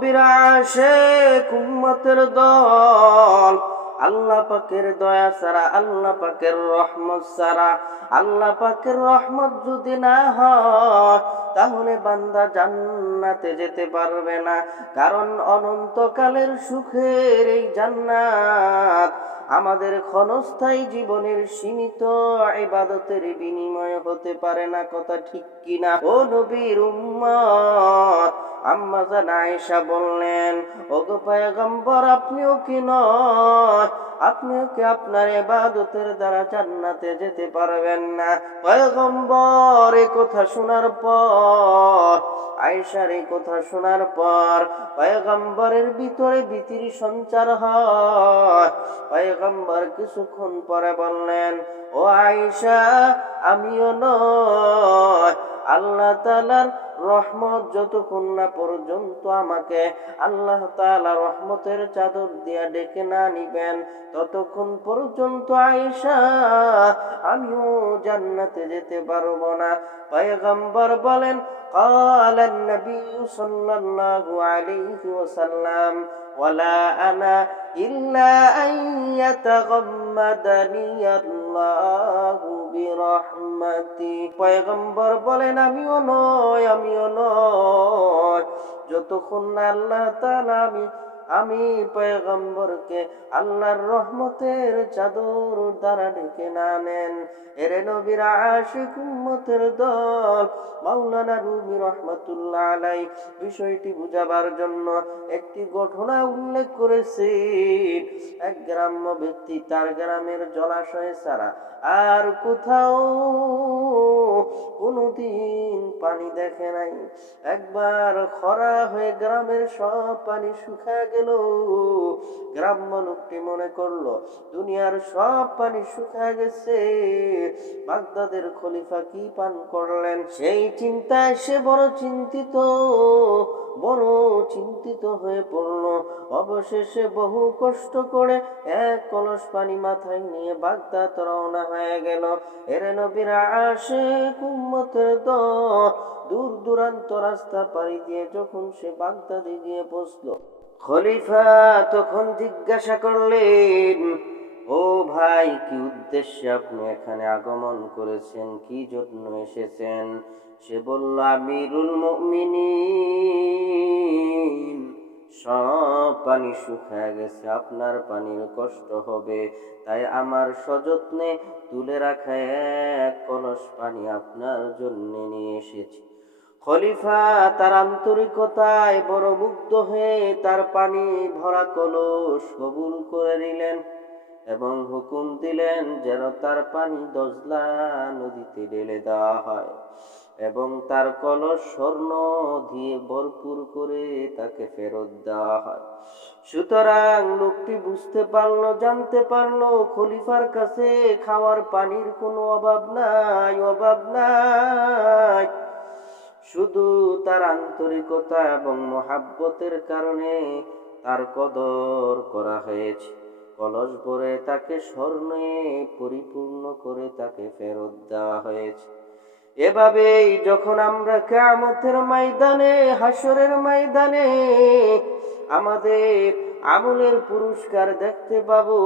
নবীর আশিক উম্মতের দল, আল্লাহ পাকের দয়া ছাড়া, আল্লাহ পাকের রহমত ছাড়া, আল্লাহ পাকের রহমত যদি না হয় তাহলে বান্দা জান্নাতে যেতে পারবে না। কারণ অনন্তকালের সুখের এই জান্নাত আমাদের ক্ষণস্থায়ী জীবনের সীমিত ইবাদতের বিনিময়ে হতে পারে না। কথা ঠিক কিনা? ও নবীর উম্মত, আম্মা জান আয়েশা বললেন, ওগো পয়গম্বর, আপনিও কি নয়, আপনিও কি আপনার ইবাদতের দ্বারা জান্নাতে যেতে পারবেন না? পয়গম্বর এই কথা শোনার পর, আয়েশার এই কথা শোনার পর পয়গম্বরের ভিতরে ভীতির সঞ্চার হয়। পয়গম্বর কিছুক্ষণ পরে বললেন, ও আয়েশা, আমিও নয়, আল্লাহ তাআলার রহমত যতক্ষণ না পর্যন্ত আমাকে আল্লাহ তাআলা রহমতের চাদর দিয়া ডেকে না নিবেন ততক্ষণ পর্যন্ত আয়েশা আমিও জান্নাতে যেতে পারবো না। পয়গম্বর বলেন, قال النبي صلى الله عليه وسلم ولا أنا إلا أن يتغمدني الله برحمته। পয়গম্বর বলেন, আমিও নয়, যতক্ষণ না আল্লাহ তাআলা আমি পয়গম্বরকে আল্লাহর রহমতের চাদর দ্বারা ডেকে না নেন। এরে নবীর আশিক উম্মতের দল, মাওলানা রুমি রহমাতুল্লাহ আলাইহি বিষয়টি বুঝাবার জন্য একটি ঘটনা উল্লেখ করেছেন। এক গ্রাম্য ব্যক্তি তার গ্রামের জলাশয় ছাড়া আর কোথাও কোনোদিন পানি দেখে নাই। একবার খরা হয়ে গ্রামের সব পানি শুকিয়ে গেল। গ্রাম্য লোকটি মনে করলো দুনিয়ার সব পানি শুকিয়ে গেছে, বাগদাদের খলিফা কি পান করলেন? সেই চিন্তায় সে বড় চিন্তিত হয়ে পড়ল। অবশেষে বহু কষ্ট করে এক কলস পানি মাথায় নিয়ে বাগদাদ রওনা হয়ে গেল। এরে নবীর আশিক উম্মতের দল, দূর দূরান্ত রাস্তা পাড়ি দিয়ে যখন সে বাগদাদে গিয়ে পৌঁছলো, খলিফা তখন জিজ্ঞাসা করলেন, ও ভাই, কি উদ্দেশ্যে আপনি এখানে আগমন করেছেন, কি জন্য এসেছেন? সে বলল, আমিরুল মুমিনিন, সব পানি শুকিয়ে গেছে, আপনার পানির কষ্ট হবে, তাই আমার সযত্নে তুলে রাখা এক কলস পানি আপনার জন্য নিয়ে এসেছি। খলিফা তার আন্তরিকতায় বড় মুগ্ধ হয়ে তার পানি ভরা কলস কবুল করে নিলেন এবং হুকুম দিলেন যেন তার পানি দজলা নদীতে ঢেলে দেওয়া হয় এবং তার কলস স্বর্ণ দিয়ে ভরপুর করে তাকে ফেরত দেওয়া হয়। সুতরাং লোকটি জানতে পারলো খলিফার কাছে খাওয়ার পানির কোনো অভাব নাই। শুধু তার আন্তরিকতা এবং মহাব্বতের কারণে তার কদর করা হয়েছে। কলস ভরে তাকে স্বর্ণে পরিপূর্ণ করে তাকে ফেরত দেওয়া হয়েছে। এভাবেই যখন আমরা কিয়ামতের ময়দানে, হাসরের ময়দানে আমাদের আমলের পুরস্কার দেখতে পাবো,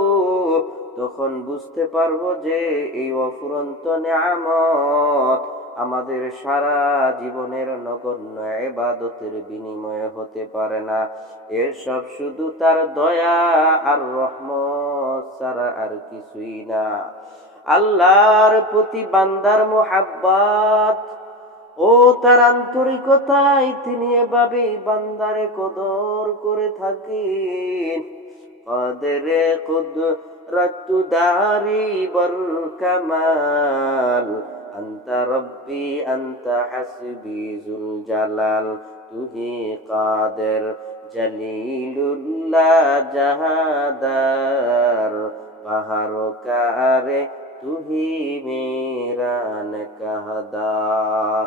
তখন বুঝতে পারবো যে এই অফুরন্ত নেয়ামত আমাদের সারা জীবনের নগণ্য ইবাদতের বিনিময়ে হতে পারে না। এসব শুধু তার দয়া আর রহমত ছাড়া আর কিছুই না। আল্লাহর প্রতি বান্দার মুহাব্বত ও তার আন্তরিকতায় তিনি এভাবেই বান্দারে কদর করে থাকেন। কদরে কুদরতু দারি বর কামাল, আনতা রব্বি আনতা হাসবি জুল জালাল, তুহি কাদের জলিলুল্লাহ জাহাদার, বাহারকারে তুহি মেরা নকহদার।